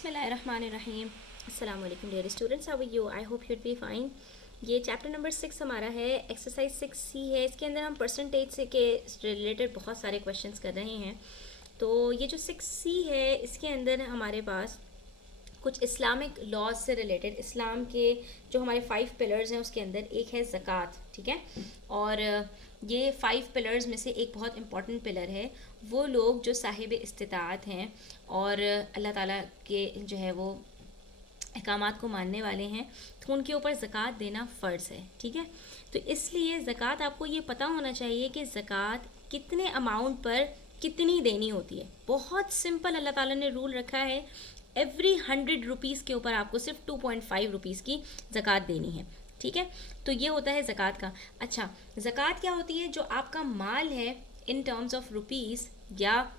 बिस्मिल्लाहिर्रहमानिर्रहीम। अस्सलाम वालेकुम dear students, how are you? I hope you be fine. ये चैप्टर नंबर 6 हमारा है, एक्सरसाइज 6C है। इसके अंदर हम परसेंटेज से के रिलेटेड बहुत सारे क्वेश्चंस कर रहे हैं। तो ये जो 6C है, इसके अंदर हमारे पास कुछ इस्लामिक लॉज से रिलेटेड, इस्लाम के जो हमारे 5 पिलर्स हैं उसके अंदर एक है ज़कात, ठीक है। और ये 5 पिलर्स में से एक बहुत इंपॉर्टेंट पिलर है। वो लोग जो साहिब इस्तिताअत हैं और अल्लाह ताला के जो है वो अहकामात को मानने वाले हैं, तो उनके ऊपर ज़कात देना फ़र्ज़ है, ठीक है। तो इसलिए ज़कात आपको ये पता होना चाहिए कि ज़कात कितने अमाउंट पर कितनी देनी होती है। बहुत सिंपल अल्लाह ताला ने रूल रखा है, एवरी 100 रुपीज़ के ऊपर आपको सिर्फ 2.5 रुपीज़ की ज़कात देनी है, ठीक है। तो ये होता है ज़कात का। अच्छा, ज़कात क्या होती है? जो आपका माल है इन टर्म्स ऑफ रुपीज़, या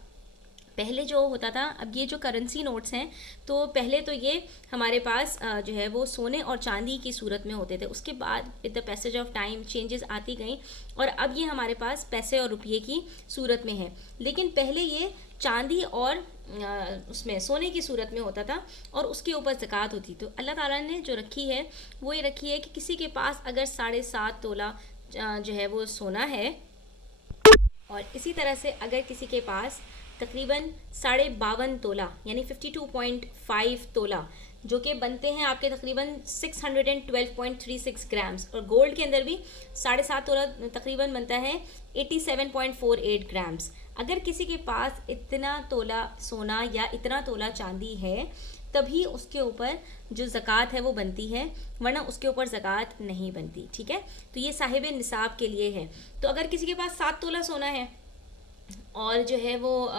पहले जो होता था, अब ये जो करेंसी नोट्स हैं, तो पहले तो ये हमारे पास जो है वो सोने और चांदी की सूरत में होते थे। उसके बाद with the passage of time changes आती गई और अब ये हमारे पास पैसे और रुपये की सूरत में है। लेकिन पहले ये चांदी और उसमें सोने की सूरत में होता था और उसके ऊपर ज़कात होती। तो अल्लाह ताला ने जो रखी है वो ये रखी है कि किसी के पास अगर 7.5 तोला जो है वो सोना है, और इसी तरह से अगर किसी के पास तकरीबन 52.5 तोला यानी 52.5 तोला, जो कि बनते हैं आपके तकरीबन 612.36 ग्राम्स, और गोल्ड के अंदर भी 7.5 तोला तकरीबन बनता है 87.48 ग्राम्स। अगर किसी के पास इतना तोला सोना या इतना तोला चांदी है, तभी उसके ऊपर जो ज़कात है वो बनती है, वरना उसके ऊपर ज़कात नहीं बनती, ठीक है। तो ये साहिब निसाब के लिए है। तो अगर किसी के पास 7 तोला सोना है और जो है वो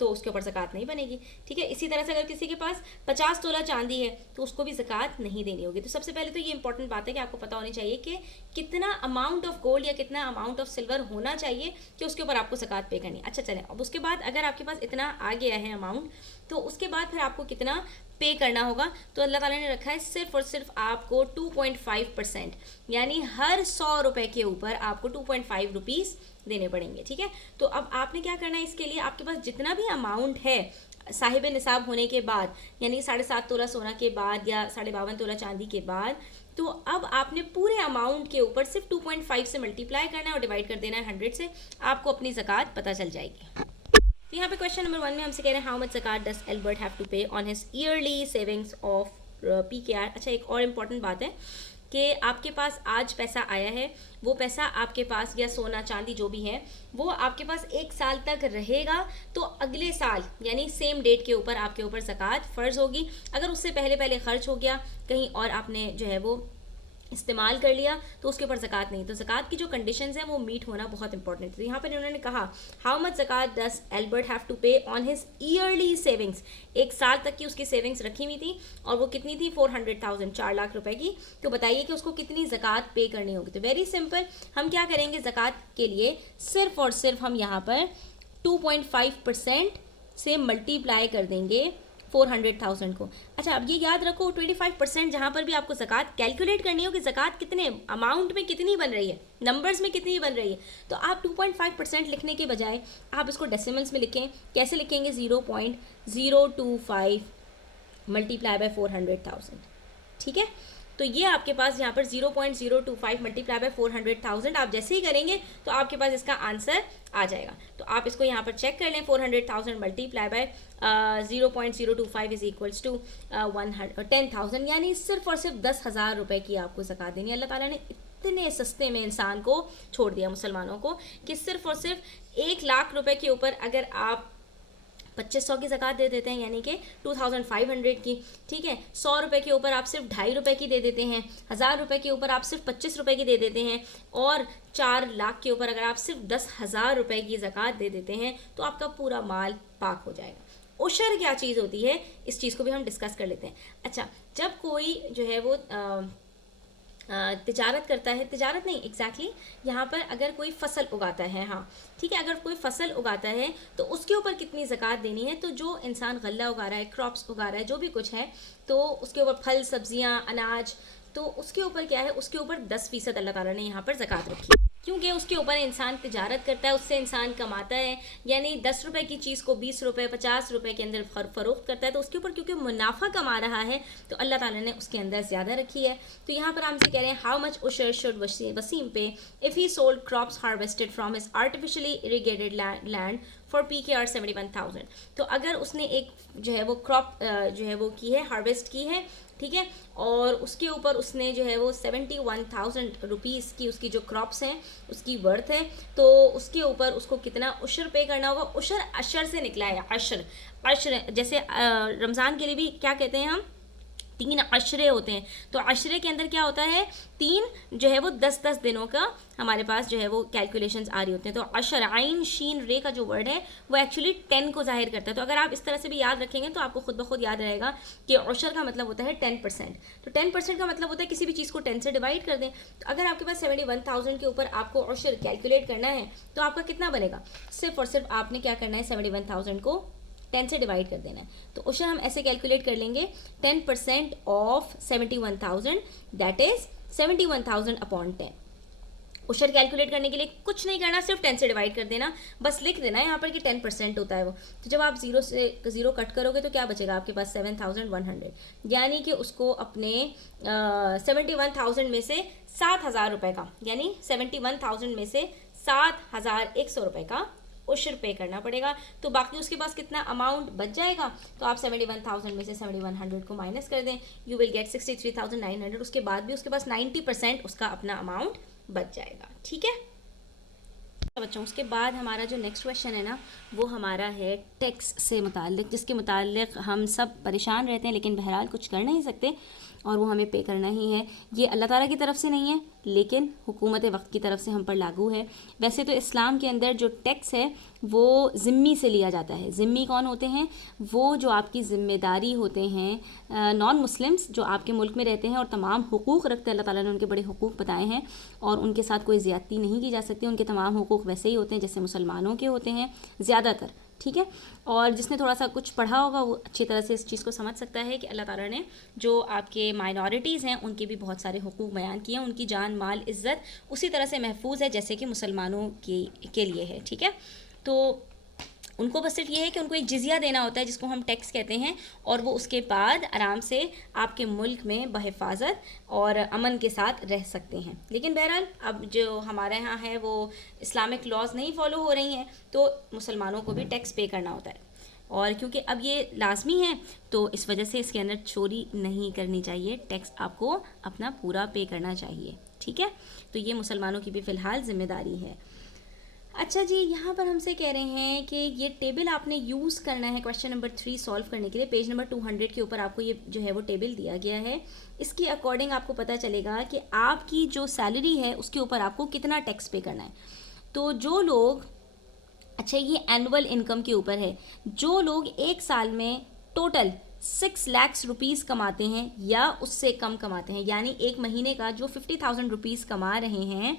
तो उसके ऊपर ज़कात नहीं बनेगी, ठीक है। इसी तरह से अगर किसी के पास 50 तोला चांदी है तो उसको भी ज़कात नहीं देनी होगी। तो सबसे पहले तो ये इंपॉर्टेंट बात है कि आपको पता होनी चाहिए कि कितना अमाउंट ऑफ गोल्ड या कितना अमाउंट ऑफ सिल्वर होना चाहिए कि उसके ऊपर आपको ज़कात पे करनी है। अच्छा चलें, अब उसके बाद अगर आपके पास इतना आ गया है अमाउंट, तो उसके बाद फिर आपको कितना पे करना होगा। तो अल्लाह ताला ने रखा है सिर्फ और सिर्फ आपको 2.5%, यानी हर 100 रुपये के ऊपर आपको 2.5 रुपीज़ देने पड़ेंगे, ठीक है। तो अब आपने क्या करना है, इसके लिए आपके पास जितना भी अमाउंट है साहिब निसाब होने के बाद, यानी 7.5 तोला सोना के बाद या 52.5 तोला चांदी के बाद, तो अब आपने पूरे अमाउंट के ऊपर सिर्फ 2.5 से मल्टीप्लाई करना है और डिवाइड कर देना है 100 से, आपको अपनी ज़कात पता चल जाएगी। तो यहाँ पे क्वेश्चन नंबर 1 में हमसे कह रहे हैं हाउ मच ज़कात does Albert have to pay on his yearly savings of PKR। अच्छा, एक और इम्पॉर्टेंट बात है कि आपके पास आज पैसा आया है, वो पैसा आपके पास या सोना चांदी जो भी है वो आपके पास 1 साल तक रहेगा, तो अगले साल यानी सेम डेट के ऊपर आपके ऊपर ज़कात फ़र्ज़ होगी। अगर उससे पहले पहले खर्च हो गया कहीं और आपने जो है वो इस्तेमाल कर लिया तो उसके ऊपर ज़कात नहीं। तो ज़कात की जो कंडीशंस हैं वो मीट होना बहुत इंपॉर्टेंट है। तो यहाँ पर उन्होंने कहा हाउ मच ज़कात does Albert have to pay on his yearly savings. 1 साल तक की उसकी सेविंग्स रखी हुई थी और वो कितनी थी? 400,000, 4 लाख रुपए की। तो बताइए कि उसको कितनी ज़कात पे करनी होगी। तो वेरी सिंपल, हम क्या करेंगे ज़कात के लिए, सिर्फ और सिर्फ हम यहाँ पर 2.5% से मल्टीप्लाई कर देंगे 400,000 को। अच्छा, अब ये याद रखो 25% जहाँ पर भी आपको ज़कात कैलकुलेट करनी हो कि ज़कात कितने अमाउंट में कितनी बन रही है, नंबर्स में कितनी बन रही है, तो आप 2.5% लिखने के बजाय आप इसको डेसिमल्स में लिखें। कैसे लिखेंगे? 0.025 मल्टीप्लाई बाय 400,000, ठीक है। तो ये आपके पास यहाँ पर 0.025 मल्टीप्लाई बाय 400,000 आप जैसे ही करेंगे तो आपके पास इसका आंसर आ जाएगा। तो आप इसको यहाँ पर चेक कर लें, 400,000 multiply by 0.025 is equals to 10,000, यानी सिर्फ और सिर्फ 10,000 रुपये की आपको ज़कात देनी है। अल्लाह ताला ने इतने सस्ते में इंसान को छोड़ दिया, मुसलमानों को, कि सिर्फ और सिर्फ 1 लाख रुपए के ऊपर अगर आप 2500 की ज़कात दे देते हैं, यानी कि 2500 की, ठीक है। 100 रुपये के ऊपर आप सिर्फ 2.5 रुपये की दे देते हैं, 1000 रुपये के ऊपर आप सिर्फ 25 रुपये की दे देते हैं, और 4 लाख के ऊपर अगर आप सिर्फ 10,000 रुपये की ज़कात दे देते हैं, तो आपका पूरा माल पाक हो जाएगा। उशर क्या चीज़ होती है, इस चीज़ को भी हम डिस्कस कर लेते हैं। अच्छा, जब कोई जो है वो तिजारत करता है, तिजारत नहीं एग्जैक्टली यहाँ पर अगर कोई फसल उगाता है, हाँ ठीक है, अगर कोई फसल उगाता है तो उसके ऊपर कितनी ज़कात देनी है। तो जो इंसान गल्ला उगा रहा है, क्रॉप्स उगा रहा है, जो भी कुछ है, तो उसके ऊपर फल, सब्जियाँ, अनाज, तो उसके ऊपर क्या है, उसके ऊपर 10% अल्लाह ताला ने यहाँ पर ज़कात रखी। क्योंकि उसके ऊपर इंसान तिजारत करता है, उससे इंसान कमाता है, यानी 10 रुपए की चीज़ को 20 रुपए 50 रुपए के अंदर फ़रोख्त करता है, तो उसके ऊपर क्योंकि मुनाफा कमा रहा है तो अल्लाह ताला ने उसके अंदर ज़्यादा रखी है। तो यहाँ पर हमसे कह रहे हैं हाउ मच उशर शुड वसीम पे if he sold crops harvested from his artificially irrigated land for PKR 71,000। तो अगर उसने एक जो है वो क्रॉप जो है वो की है, हार्वेस्ट की है, ठीक है, और उसके ऊपर उसने जो है वो 71,000 रुपीज़ की उसकी जो क्रॉप्स हैं उसकी वर्थ है, तो उसके ऊपर उसको कितना उशर पे करना होगा। उशर अशर से निकला है, अशर अशर जैसे रमज़ान के लिए भी क्या कहते हैं हम, 3 अशरे होते हैं, तो अशरे के अंदर क्या होता है, 3 जो है वो 10-10 दिनों का हमारे पास जो है वो कैलकुलेशंस आ रही होती हैं। तो अशर आइन शीन रे का जो वर्ड है वो एक्चुअली 10 को जाहिर करता है। तो अगर आप इस तरह से भी याद रखेंगे तो आपको खुद ब खुद याद रहेगा कि अशर का मतलब होता है 10%। तो 10% का मतलब होता है किसी भी चीज़ को 10 से डिवाइड कर दें। तो अगर आपके पास 71,000 के ऊपर आपको अशर कैलकुलेट करना है तो आपका कितना बनेगा, सिर्फ और सिर्फ आपने क्या करना है, 71,000 को 10 से डिवाइड कर देना है। तो उशर हम ऐसे कैलकुलेट कर लेंगे, 10% ऑफ 71,000 दैट इज 71,000 अपॉन 10। उशर कैलकुलेट करने के लिए कुछ नहीं करना, सिर्फ 10 से डिवाइड कर देना, बस लिख देना है यहाँ पर कि 10% होता है वो। तो जब आप 0 से 0 कट करोगे तो क्या बचेगा आपके पास, 7,100, यानी कि उसको अपने 71,000 में से 7,000 रुपये का, यानी 71,000 में से 7,100 रुपये का उशर पे करना पड़ेगा। तो बाकी उसके पास कितना अमाउंट बच जाएगा, तो आप 71,000 में से 7100 को माइनस कर दें, यू विल गेट 63,900। उसके बाद भी उसके पास 90% उसका अपना अमाउंट बच जाएगा, ठीक है बच्चों। उसके बाद हमारा जो नेक्स्ट क्वेश्चन है ना वो हमारा है टैक्स से मुताल्लिक, जिसके मुताल्लिक हम सब परेशान रहते हैं लेकिन बहरहाल कुछ कर नहीं सकते और वो हमें पे करना ही है। ये अल्लाह ताला की तरफ से नहीं है लेकिन हुकूमत वक्त की तरफ से हम पर लागू है। वैसे तो इस्लाम के अंदर जो टैक्स है वो ज़िम्मी से लिया जाता है। ज़िम्मी कौन होते हैं, वो जो आपकी ज़िम्मेदारी होते हैं, नॉन मुस्लिम्स जो आपके मुल्क में रहते हैं और तमाम हुकूक़ रखते हैं। अल्लाह ताला ने उनके बड़े हुकूक़ बताए हैं और उनके साथ कोई ज़्यादती नहीं की जा सकती। उनके तमाम हुकूक़ वैसे ही होते हैं जैसे मुसलमानों के होते हैं ज़्यादातर, ठीक है। और जिसने थोड़ा सा कुछ पढ़ा होगा वो अच्छी तरह से इस चीज़ को समझ सकता है कि अल्लाह ताला ने जो आपके माइनॉरिटीज़ हैं उनके भी बहुत सारे हुकूक बयान किए हैं। उनकी जान माल इज़्ज़त उसी तरह से महफूज है जैसे कि मुसलमानों के लिए है, ठीक है। तो उनको बस सिर्फ ये है कि उनको एक जिज़िया देना होता है जिसको हम टैक्स कहते हैं, और वो उसके बाद आराम से आपके मुल्क में बहिफाजत और अमन के साथ रह सकते हैं। लेकिन बहरहाल अब जो हमारे यहाँ है वो इस्लामिक लॉज नहीं फॉलो हो रही हैं तो मुसलमानों को भी टैक्स पे करना होता है। और क्योंकि अब ये लाजमी है तो इस वजह से इसके अंदर चोरी नहीं करनी चाहिए, टैक्स आपको अपना पूरा पे करना चाहिए, ठीक है। तो ये मुसलमानों की भी फ़िलहाल ज़िम्मेदारी है। अच्छा जी, यहाँ पर हमसे कह रहे हैं कि ये टेबल आपने यूज़ करना है क्वेश्चन नंबर 3 सॉल्व करने के लिए। पेज नंबर 200 के ऊपर आपको ये जो है वो टेबल दिया गया है। इसके अकॉर्डिंग आपको पता चलेगा कि आपकी जो सैलरी है उसके ऊपर आपको कितना टैक्स पे करना है। तो जो लोग, अच्छा ये एनुअल इनकम के ऊपर है, जो लोग एक साल में टोटल 6 लाख रुपीज़ कमाते हैं या उससे कम कमाते हैं, यानी एक महीने का जो 50,000 रुपीज़ कमा रहे हैं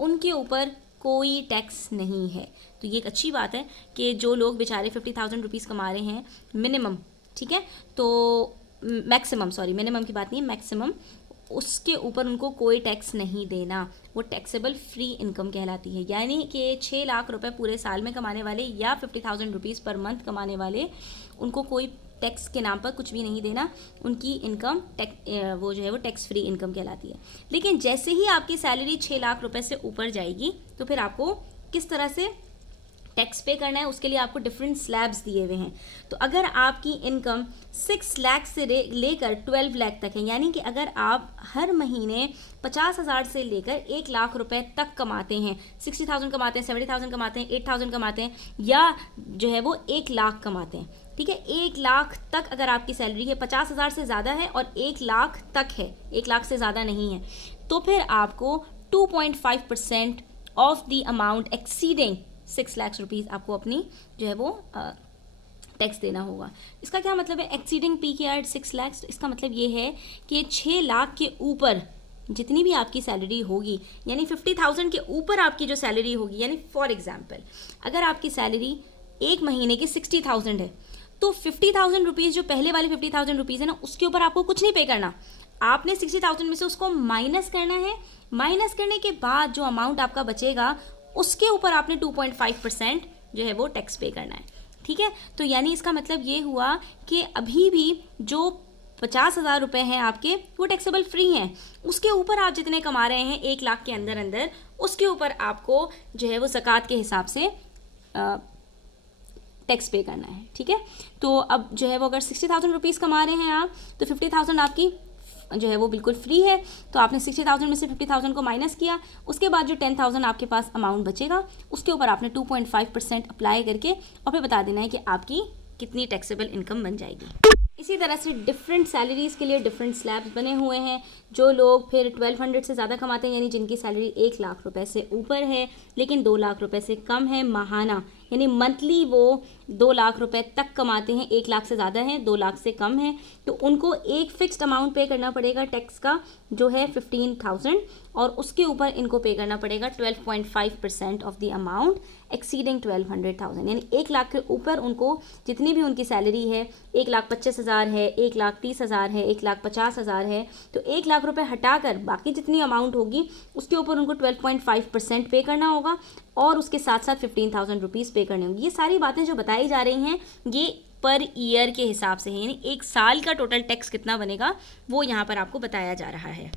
उनके ऊपर कोई टैक्स नहीं है। तो ये एक अच्छी बात है कि जो लोग बेचारे 50,000 रुपीज़ कमा रहे हैं मिनिमम, ठीक है, तो मैक्सिमम, सॉरी मिनिमम की बात नहीं है, मैक्सिमम, उसके ऊपर उनको कोई टैक्स नहीं देना। वो टैक्सेबल फ्री इनकम कहलाती है, यानी कि 6 लाख रुपए पूरे साल में कमाने वाले या 50,000 रुपीज़ पर मंथ कमाने वाले उनको कोई टैक्स के नाम पर कुछ भी नहीं देना। उनकी इनकम वो जो है वो टैक्स फ्री इनकम कहलाती है। लेकिन जैसे ही आपकी सैलरी 6 लाख रुपए से ऊपर जाएगी तो फिर आपको किस तरह से टैक्स पे करना है, उसके लिए आपको डिफरेंट स्लैब्स दिए हुए हैं। तो अगर आपकी इनकम 6 लाख से लेकर 12 लाख तक है, यानी कि अगर आप हर महीने 50,000 से लेकर 1 लाख रुपए तक कमाते हैं, 60,000 कमाते हैं, 70,000 कमाते हैं, 8,000 कमाते हैं, या जो है वो 1 लाख कमाते हैं, ठीक है, 1 लाख तक अगर आपकी सैलरी है, 50,000 से ज़्यादा है और 1 लाख तक है, 1 लाख से ज़्यादा नहीं है, तो फिर आपको 2.5% of the amount exceeding 6 lakh rupees आपको अपनी जो है वो टैक्स देना होगा। इसका क्या मतलब है, एक्सीडिंग PKR 6 लाख, तो इसका मतलब ये है कि 6 लाख के ऊपर जितनी भी आपकी सैलरी होगी, यानी 50,000 के ऊपर आपकी जो सैलरी होगी, यानी फॉर एग्जांपल अगर आपकी सैलरी एक महीने की 60,000 है तो 50,000 रुपीज़ जो पहले वाले 50,000 रुपीज़ है ना, उसके ऊपर आपको कुछ नहीं पे करना, आपने 60,000 में से उसको माइनस करना है। माइनस करने के बाद जो अमाउंट आपका बचेगा उसके ऊपर आपने 2.5% जो है वो टैक्स पे करना है, ठीक है। तो यानी इसका मतलब ये हुआ कि अभी भी जो 50,000 रुपये हैं आपके वो टैक्सेबल फ्री हैं, उसके ऊपर आप जितने कमा रहे हैं 1 लाख के अंदर अंदर, उसके ऊपर आपको जो है वो ज़कात के हिसाब से टैक्स पे करना है, ठीक है। तो अब जो है वो अगर 60,000 रुपीज़ कमा रहे हैं आप, तो 50,000 आपकी जो है वो बिल्कुल फ्री है। तो आपने 60,000 में से 50,000 को माइनस किया, उसके बाद जो 10,000 आपके पास अमाउंट बचेगा उसके ऊपर आपने 2.5% अप्लाई करके और फिर बता देना है कि आपकी कितनी टैक्सेबल इनकम बन जाएगी। इसी तरह से डिफरेंट सैलरीज़ के लिए डिफरेंट स्लैब्स बने हुए हैं। जो लोग फिर 1200 से ज़्यादा कमाते हैं, यानी जिनकी सैलरी 1 लाख रुपए से ऊपर है लेकिन 2 लाख रुपए से कम है माहाना, यानी मंथली वो 2 लाख रुपए तक कमाते हैं, 1 लाख से ज़्यादा है, 2 लाख से कम है, तो उनको एक फ़िक्स्ड अमाउंट पे करना पड़ेगा टैक्स का, जो है 15,000, और उसके ऊपर इनको पे करना पड़ेगा 12.5% ऑफ द अमाउंट एक्सीडिंग 1200,000, यानी 1 लाख के ऊपर उनको जितनी भी उनकी सैलरी है, 1,25,000 है, 1,30,000 है, 1,50,000 है, तो 1 लाख रुपए हटाकर बाकी जितनी अमाउंट होगी उसके ऊपर उनको 12.5% पे करना होगा और उसके साथ साथ 15,000 रुपीज़ पे करने होंगे। ये सारी बातें जो बताई जा रही हैं ये पर ईयर के हिसाब से है, यानी 1 साल का टोटल टैक्स कितना बनेगा वो यहाँ पर आपको बताया जा रहा है।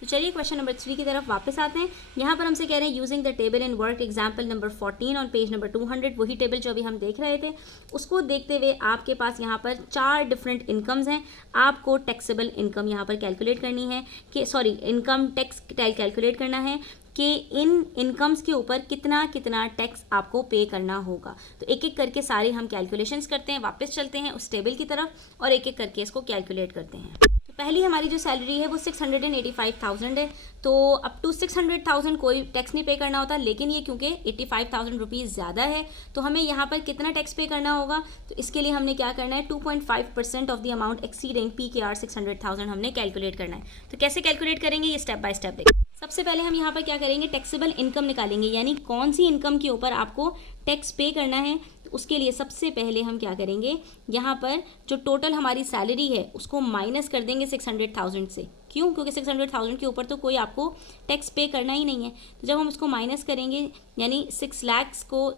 तो चलिए क्वेश्चन नंबर 3 की तरफ वापस आते हैं। यहाँ पर हमसे कह रहे हैं using the table in work example number 14 on page number 200, वही टेबल जो अभी हम देख रहे थे उसको देखते हुए आपके पास यहाँ पर 4 डिफरेंट इनकम्स हैं। आपको टैक्सेबल इनकम यहाँ पर कैलकुलेट करनी है कि इनकम टैक्स कैलकुलेट करना है कि इन इनकम्स के ऊपर कितना कितना टैक्स आपको पे करना होगा। तो एक एक करके सारे हम कैलकुलेशंस करते हैं, वापस चलते हैं उस टेबल की तरफ और एक एक करके इसको कैलकुलेट करते हैं। तो पहली हमारी जो सैलरी है वो 685,000 है, तो अप टू 600,000 कोई टैक्स नहीं पे करना होता, लेकिन ये क्योंकि 85,000 रुपीज़ ज़्यादा है तो हमें यहाँ पर कितना टैक्स पे करना होगा। तो इसके लिए हमने क्या करना है, 2.5% of the amount exceeding PKR 600,000 हमने कैलकुलेट करना है। तो कैसे कैलकुलेट करेंगे ये स्टेप बाय स्टेप देखिए। सबसे पहले हम यहाँ पर क्या करेंगे, टैक्सेबल इनकम निकालेंगे, यानी कौन सी इनकम के ऊपर आपको टैक्स पे करना है। तो उसके लिए सबसे पहले हम क्या करेंगे, यहाँ पर जो टोटल हमारी सैलरी है उसको माइनस कर देंगे 600,000 से। क्यों? क्योंकि 600,000 के ऊपर तो कोई आपको टैक्स पे करना ही नहीं है। तो जब हम उसको माइनस करेंगे यानी 6 लाख को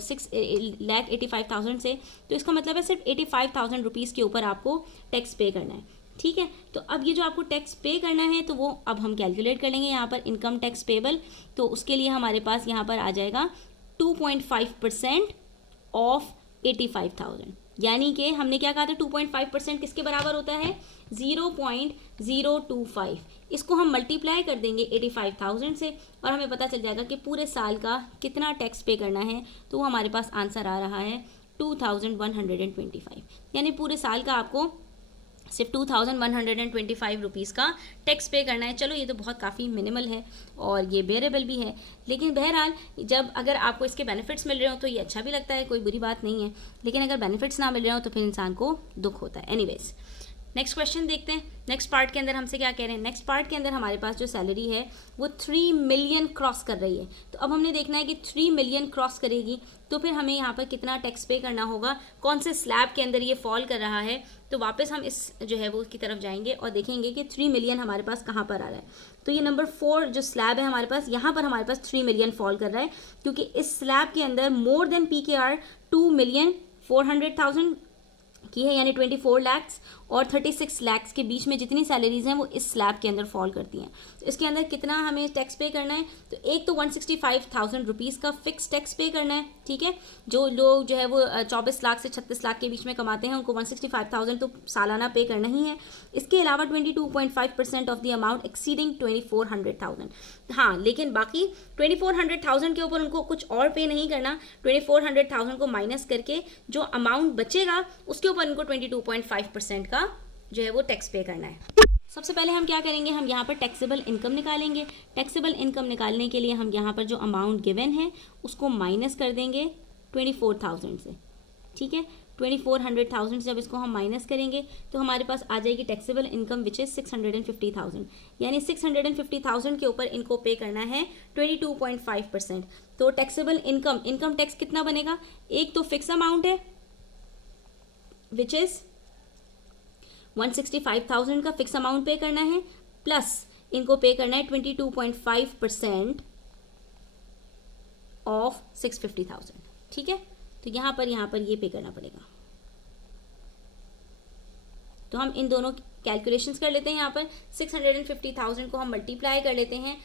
6,85,000 से, तो इसका मतलब है सिर्फ 85,000 रुपीज़ के ऊपर आपको टैक्स पे करना है, ठीक है। तो अब ये जो आपको टैक्स पे करना है तो वो अब हम कैलकुलेट कर लेंगे यहाँ पर इनकम टैक्स पेबल। तो उसके लिए हमारे पास यहाँ पर आ जाएगा 2.5% ऑफ 85,000, यानी कि हमने क्या कहा था 2.5% किसके बराबर होता है, 0.025। इसको हम मल्टीप्लाई कर देंगे 85,000 से और हमें पता चल जाएगा कि पूरे साल का कितना टैक्स पे करना है। तो वो हमारे पास आंसर आ रहा है 2,125, यानी पूरे साल का आपको सिर्फ 2,125 रुपीज़ का टैक्स पे करना है। चलो ये तो बहुत काफ़ी मिनिमल है और ये बेरेबल भी है, लेकिन बहरहाल जब अगर आपको इसके बेनिफिट्स मिल रहे हो तो ये अच्छा भी लगता है, कोई बुरी बात नहीं है, लेकिन अगर बेनिफिट्स ना मिल रहे हो तो फिर इंसान को दुख होता है। एनीवेज नेक्स्ट क्वेश्चन देखते हैं। नेक्स्ट पार्ट के अंदर हमसे क्या कह रहे हैं, नेक्स्ट पार्ट के अंदर हमारे पास जो सैलरी है वो 3 मिलियन क्रॉस कर रही है। तो अब हमने देखना है कि 3 मिलियन क्रॉस करेगी तो फिर हमें यहाँ पर कितना टैक्स पे करना होगा, कौन से स्लैब के अंदर ये फॉल कर रहा है। तो वापस हम इस जो है वो की तरफ जाएंगे और देखेंगे कि 3 मिलियन हमारे पास कहाँ पर आ रहा है। तो ये नंबर 4 जो स्लैब है हमारे पास, यहाँ पर हमारे पास 3 मिलियन फॉल कर रहा है, क्योंकि इस स्लैब के अंदर मोर देन PKR 2,400,000 की है, यानी 24 लाख्स और 36 लाख्स के बीच में जितनी सैलरीज हैं वो इस स्लैब के अंदर फॉल करती हैं। तो इसके अंदर कितना हमें टैक्स पे करना है, तो एक तो 165,000 रुपीज़ का फिक्स टैक्स पे करना है, ठीक है। जो लोग जो है वो 24 लाख से 36 लाख के बीच में कमाते हैं उनको 165,000 तो सालाना पे करना ही है। इसके अलावा 22.5% ऑफ द अमाउंट एक्सीडिंग 2400,000। हाँ, लेकिन बाकी 2400,000 के ऊपर उनको कुछ और पे नहीं करना, 2400,000 को माइनस करके जो अमाउंट बचेगा उसके ऊपर उनको 22.5% का जो है वो टैक्स पे करना है। सबसे पहले हम क्या करेंगे, हम यहाँ पर टैक्सेबल इनकम निकालेंगे। टैक्सेबल इनकम निकालने के लिए हम यहाँ पर जो अमाउंट गिवन है उसको माइनस कर देंगे 24,000 से, ठीक है। 2400,000 जब इसको हम माइनस करेंगे तो हमारे पास आ जाएगी टैक्सेबल इनकम विच इज़ 650,000, यानी 650,000 के ऊपर इनको पे करना है 22.5%। तो टैक्सेबल इनकम टैक्स कितना बनेगा, एक तो फिक्स अमाउंट है विच इज़ 165,000 का फिक्स अमाउंट पे करना है, प्लस इनको पे करना है 22.5% ऑफ 650,000। ठीक है, तो यहाँ पर ये पे करना पड़ेगा। तो हम इन दोनों कैलकुलेशंस कर लेते हैं। यहाँ पर 650,000 को हम मल्टीप्लाई कर लेते हैं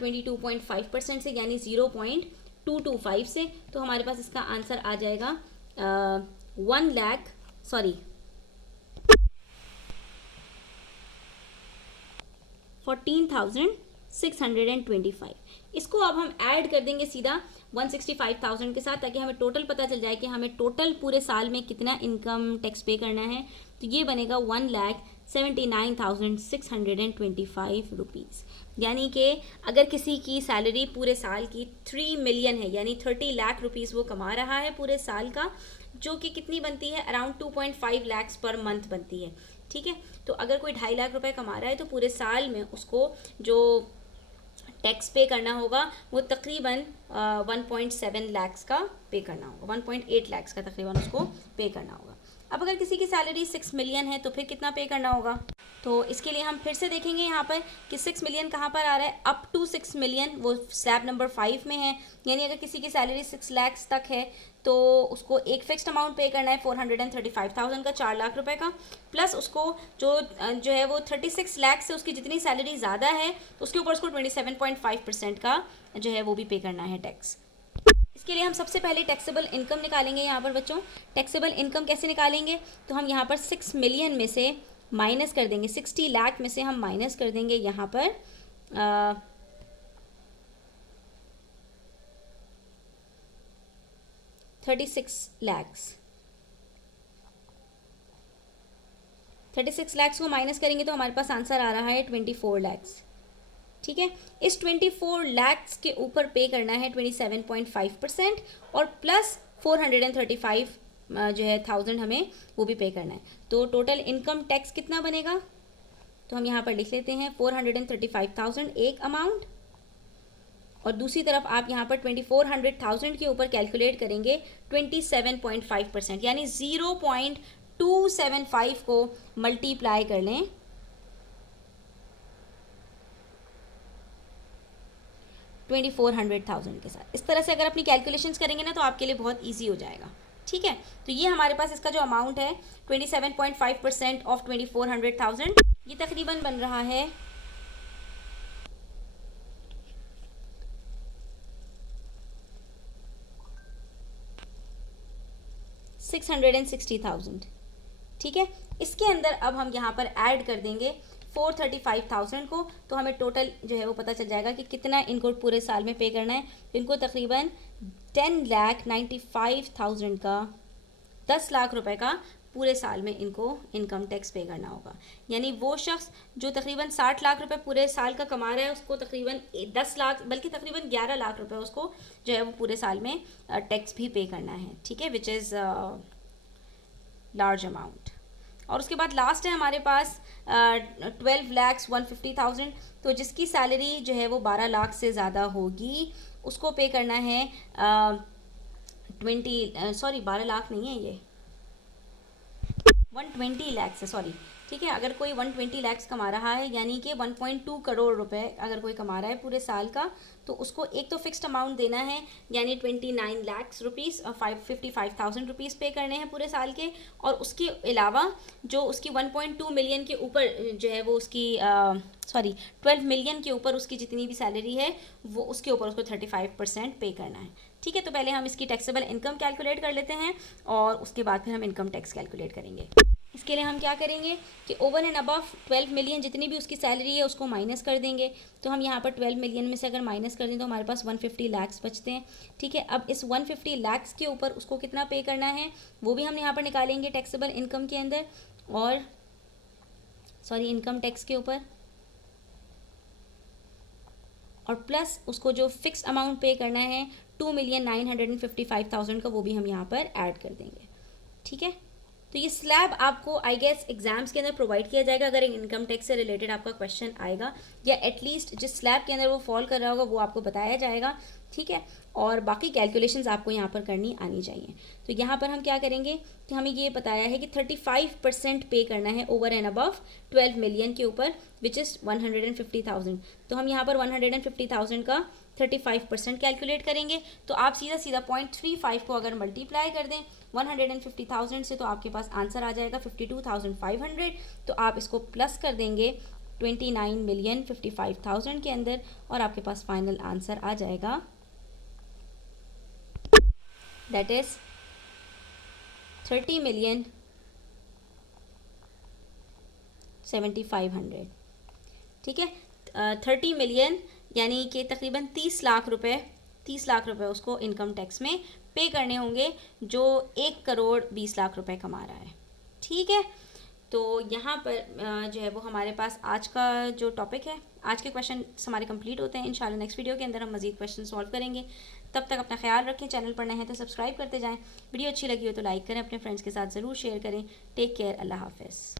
22.5% से, यानी 0.225 से। तो हमारे पास इसका आंसर आ जाएगा 14,625। इसको अब हम ऐड कर देंगे सीधा 165,000 के साथ, ताकि हमें टोटल पता चल जाए कि हमें टोटल पूरे साल में कितना इनकम टैक्स पे करना है। तो ये बनेगा 1,79,625 रुपीज़। यानी कि अगर किसी की सैलरी पूरे साल की 3 मिलियन है, यानी 30 लाख रुपीज़ वो कमा रहा है पूरे साल का, जो कि कितनी बनती है, अराउंड 2.5 लाख पर मंथ बनती है। ठीक है, तो अगर कोई 2.5 लाख रुपए कमा रहा है तो पूरे साल में उसको जो टैक्स पे करना होगा वो तकरीबन 1.7 लाख का पे करना होगा, 1.8 लाख का तकरीबन उसको पे करना होगा। अब अगर किसी की सैलरी 6 मिलियन है तो फिर कितना पे करना होगा? तो इसके लिए हम फिर से देखेंगे यहाँ पर कि 6 मिलियन कहाँ पर आ रहा है, अप टू 6 मिलियन, वो स्लैब नंबर 5 में है। यानी अगर किसी की सैलरी 6 लाख तक है तो उसको एक फिक्स्ड अमाउंट पे करना है 435,000 का, 4 लाख रुपए का, प्लस उसको जो है वो 36 लाख से उसकी जितनी सैलरी ज़्यादा है उसके ऊपर उसको 27.5% का जो है वो भी पे करना है टैक्स। इसके लिए हम सबसे पहले टैक्सेबल इनकम निकालेंगे। यहाँ पर बच्चों टैक्सेबल इनकम कैसे निकालेंगे, तो हम यहाँ पर 6 मिलियन में से माइनस कर देंगे, 60 लाख में से हम माइनस कर देंगे यहाँ पर 36 लाख को माइनस करेंगे तो हमारे पास आंसर आ रहा है 24 लाख। ठीक है, इस 24 लाख के ऊपर पे करना है 27.5% और प्लस 435 जो है 1000 हमें वो भी पे करना है। तो टोटल इनकम टैक्स कितना बनेगा, तो हम यहाँ पर लिख लेते हैं 435,000 एक अमाउंट, और दूसरी तरफ आप यहाँ पर 2400,000 के ऊपर कैलकुलेट करेंगे 27.5%, यानी 0.275 को मल्टीप्लाई कर लें 2400,000 के साथ। इस तरह से अगर अपनी कैलकुलेशंस करेंगे ना तो आपके लिए बहुत ईजी हो जाएगा। ठीक है, तो ये हमारे पास इसका जो अमाउंट है 27.5% ऑफ 2400,000, ये तकरीबन बन रहा है 660,000। ठीक है, इसके अंदर अब हम यहाँ पर ऐड कर देंगे 435,000 को, तो हमें टोटल जो है वो पता चल जाएगा कि कितना इनको पूरे साल में पे करना है। तो इनको तकरीबन 10,95,000 का, 10 लाख रुपए का पूरे साल में इनको इनकम टैक्स पे करना होगा। यानी वो शख्स जो तकरीबन 60 लाख रुपए पूरे साल का कमा रहा है उसको तकरीबन 10 लाख बल्कि तकरीबन 11 लाख रुपए उसको जो है वो पूरे साल में टैक्स भी पे करना है। ठीक है, विच इज़ लार्ज अमाउंट। और उसके बाद लास्ट है हमारे पास 12,150,000। तो जिसकी सैलरी जो है वो 12 लाख से ज़्यादा होगी उसको पे करना है 12 लाख नहीं है, ये 120 लाख है, सॉरी। ठीक है, अगर कोई 120 लाख कमा रहा है यानी कि 1.2 करोड़ रुपए अगर कोई कमा रहा है पूरे साल का, तो उसको एक तो फिक्स्ड अमाउंट देना है यानी 29 लाख रुपीज़ और 55,000 रुपीज़ पे करने हैं पूरे साल के। और उसके अलावा जो उसकी 1.2 मिलियन के ऊपर जो है वो उसकी 12 मिलियन के ऊपर उसकी जितनी भी सैलरी है वो उसके ऊपर उसको 35% पे करना है। ठीक है, तो पहले हम इसकी टैक्सेबल इनकम कैलकुलेट कर लेते हैं और उसके बाद फिर हम इनकम टैक्स कैलकुलेट करेंगे। इसके लिए हम क्या करेंगे कि ओवर एंड अबव 12 मिलियन जितनी भी उसकी सैलरी है उसको माइनस कर देंगे। तो हम यहाँ पर 12 मिलियन में से अगर माइनस कर दें तो हमारे पास 150 लाख बचते हैं। ठीक है, अब इस 150 लाख के ऊपर उसको कितना पे करना है वो भी हम यहाँ पर निकालेंगे टैक्सेबल इनकम के अंदर, और इनकम टैक्स के ऊपर, और प्लस उसको जो फिक्स अमाउंट पे करना है 2,955,000 का वो भी हम यहाँ पर ऐड कर देंगे। ठीक है, तो तो ये स्लैब आपको आई गेस एग्जाम्स के अंदर प्रोवाइड किया जाएगा अगर इनकम टैक्स से रिलेटेड आपका क्वेश्चन आएगा, या एटलीस्ट जिस स्लैब के अंदर वो फॉल कर रहा होगा वो आपको बताया जाएगा, ठीक है। और बाकी कैलकुलेशंस आपको यहाँ पर करनी आनी चाहिए। तो यहाँ पर हम क्या करेंगे कि हमें ये बताया है कि 35% पे करना है ओवर एंड अबव 12 मिलियन के ऊपर, विच इज़ 150,000। तो हम यहाँ पर 150,000 का 35% कैलकुलेट करेंगे। तो आप सीधा सीधा 0.35 को अगर मल्टीप्लाई कर दें 150,000 से, तो आपके पास आंसर आ जाएगा 52,500। तो आप इसको प्लस कर देंगे 29,55,000 के अंदर, और आपके पास फाइनल आंसर आ जाएगा, दैट इज 30,75,000, ठीक है। 30 मिलियन यानी कि तकरीबन 30 लाख रुपए, 30 लाख रुपए उसको इनकम टैक्स में पे करने होंगे, जो 1 करोड़ 20 लाख रुपए कमा रहा है, ठीक है। तो यहाँ पर जो है वो हमारे पास आज का जो टॉपिक है, आज के क्वेश्चन हमारे कंप्लीट होते हैं। इंशाल्लाह नेक्स्ट वीडियो के अंदर हम मजीद क्वेश्चन सॉल्व करेंगे। तब तक अपना ख्याल रखें, चैनल पर नए हैं तो सब्सक्राइब करते जाएं, वीडियो अच्छी लगी हो तो लाइक करें, अपने फ्रेंड्स के साथ ज़रूर शेयर करें। टेक केयर, अल्लाह हाफ़िज़।